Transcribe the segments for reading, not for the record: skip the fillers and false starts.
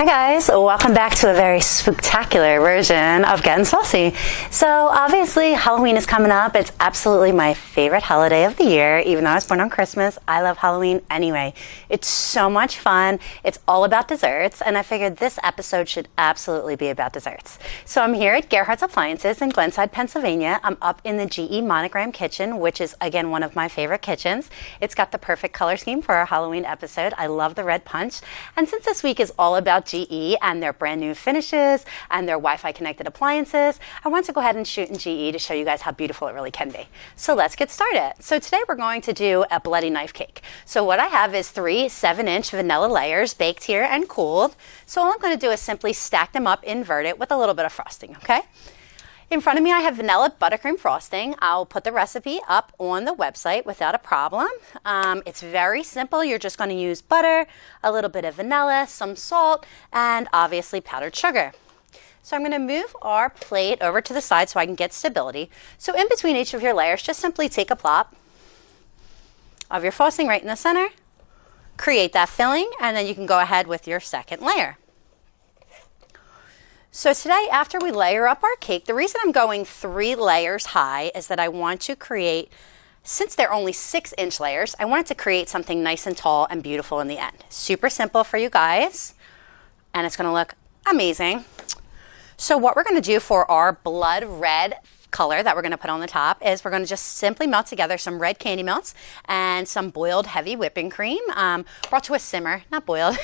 Hi guys, welcome back to a very spectacular version of Getting Saucy. So obviously Halloween is coming up. It's absolutely my favorite holiday of the year. Even though I was born on Christmas, I love Halloween anyway. It's so much fun. It's all about desserts, and I figured this episode should absolutely be about desserts. So I'm here at Gerhardt's Appliances in Glenside, Pennsylvania. I'm up in the GE Monogram kitchen, which is again one of my favorite kitchens. It's got the perfect color scheme for our Halloween episode. I love the red punch. And since this week is all about GE and their brand new finishes and their Wi-Fi connected appliances, I want to go ahead and shoot in GE to show you guys how beautiful it really can be. So let's get started. So today we're going to do a bloody knife cake. So what I have is 3 7-inch vanilla layers baked here and cooled. So all I'm going to do is simply stack them up, invert it with a little bit of frosting, okay? In front of me, I have vanilla buttercream frosting. I'll put the recipe up on the website without a problem. It's very simple. You're just going to use butter, a little bit of vanilla, some salt, and obviously powdered sugar. So I'm going to move our plate over to the side so I can get stability. So in between each of your layers, just simply take a plop of your frosting right in the center, create that filling, and then you can go ahead with your second layer. So today, after we layer up our cake, the reason I'm going 3 layers high is that I want to create, since they're only 6-inch layers, I wanted to create something nice and tall and beautiful in the end. Super simple for you guys, and it's gonna look amazing. So what we're gonna do for our blood red color that we're going to put on the top is we're going to just simply melt together some red candy melts and some boiled heavy whipping cream, brought to a simmer, not boiled.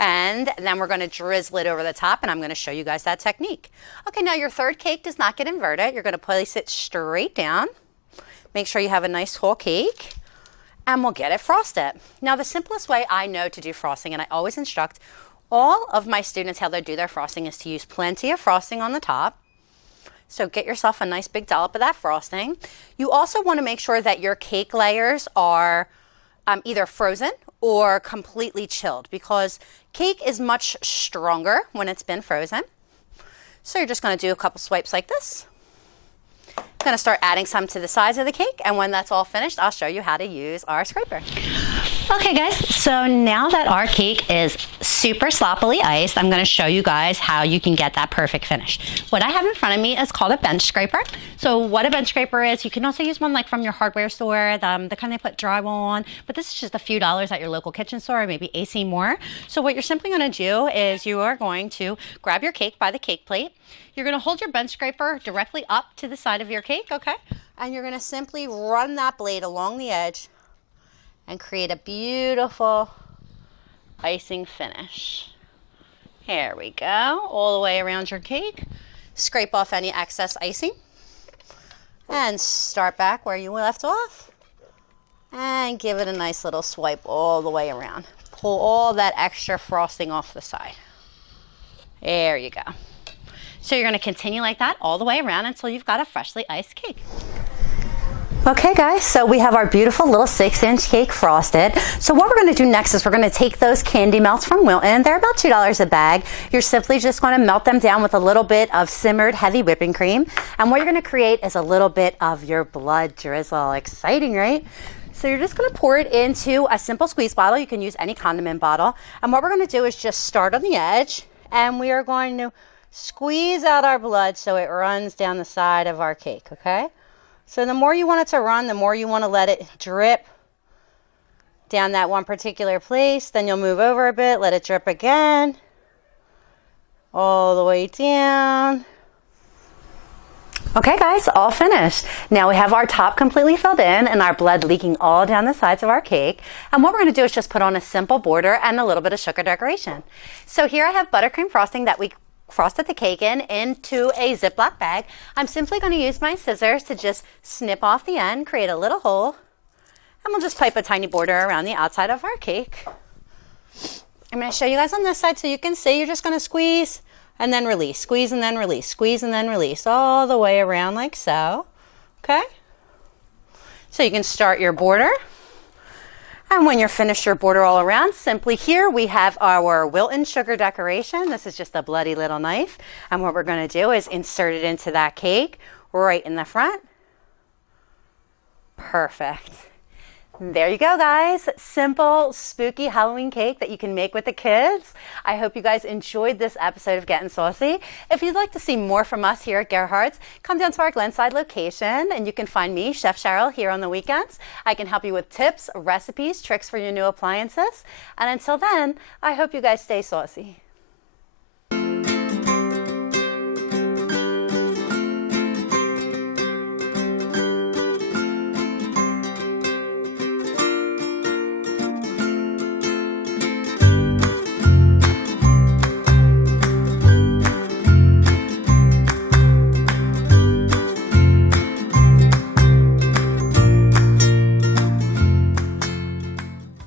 And then we're going to drizzle it over the top, and I'm going to show you guys that technique. Okay, now your third cake does not get inverted. You're going to place it straight down. Make sure you have a nice whole cake, and we'll get it frosted. Now the simplest way I know to do frosting, and I always instruct all of my students how they do their frosting, is to use plenty of frosting on the top. So get yourself a nice big dollop of that frosting. You also want to make sure that your cake layers are either frozen or completely chilled, because cake is much stronger when it's been frozen. So you're just going to do a couple swipes like this. I'm going to start adding some to the sides of the cake, and when that's all finished, I'll show you how to use our scraper. Okay guys, so now that our cake is super sloppily iced, I'm going to show you guys how you can get that perfect finish. What I have in front of me is called a bench scraper. So what a bench scraper is, you can also use one like from your hardware store, the kind they put drywall on, but this is just a few dollars at your local kitchen store, or maybe AC Moore. So what you're simply going to do is you are going to grab your cake by the cake plate. You're going to hold your bench scraper directly up to the side of your cake, okay? And you're going to simply run that blade along the edge and create a beautiful icing finish. Here we go, all the way around your cake. Scrape off any excess icing and start back where you left off and give it a nice little swipe all the way around. Pull all that extra frosting off the side. There you go. So you're gonna continue like that all the way around until you've got a freshly iced cake. Okay guys, so we have our beautiful little 6-inch cake frosted. So what we're going to do next is we're going to take those candy melts from Wilton. They're about $2 a bag. You're simply just going to melt them down with a little bit of simmered heavy whipping cream. And what you're going to create is a little bit of your blood drizzle. Exciting, right? So you're just going to pour it into a simple squeeze bottle. You can use any condiment bottle. And what we're going to do is just start on the edge, and we are going to squeeze out our blood so it runs down the side of our cake, okay? So the more you want it to run, the more you want to let it drip down that one particular place. Then you'll move over a bit, let it drip again, all the way down. Okay guys, all finished. Now we have our top completely filled in and our blood leaking all down the sides of our cake. And what we're going to do is just put on a simple border and a little bit of sugar decoration. So here I have buttercream frosting that we frosted the cake into a Ziploc bag. I'm simply going to use my scissors to just snip off the end, create a little hole, and we'll just pipe a tiny border around the outside of our cake. I'm going to show you guys on this side so you can see. You're just going to squeeze and then release, squeeze and then release, squeeze and then release, all the way around like so. Okay? So you can start your border. And when you're finished your border all around, simply here we have our Wilton sugar decoration. This is just a bloody little knife. And what we're going to do is insert it into that cake right in the front. Perfect. There you go, guys. Simple, spooky Halloween cake that you can make with the kids. I hope you guys enjoyed this episode of Getting Saucy. If you'd like to see more from us here at Gerhardt's, come down to our Glenside location and you can find me, Chef Cheryl, here on the weekends. I can help you with tips, recipes, tricks for your new appliances. And until then, I hope you guys stay saucy.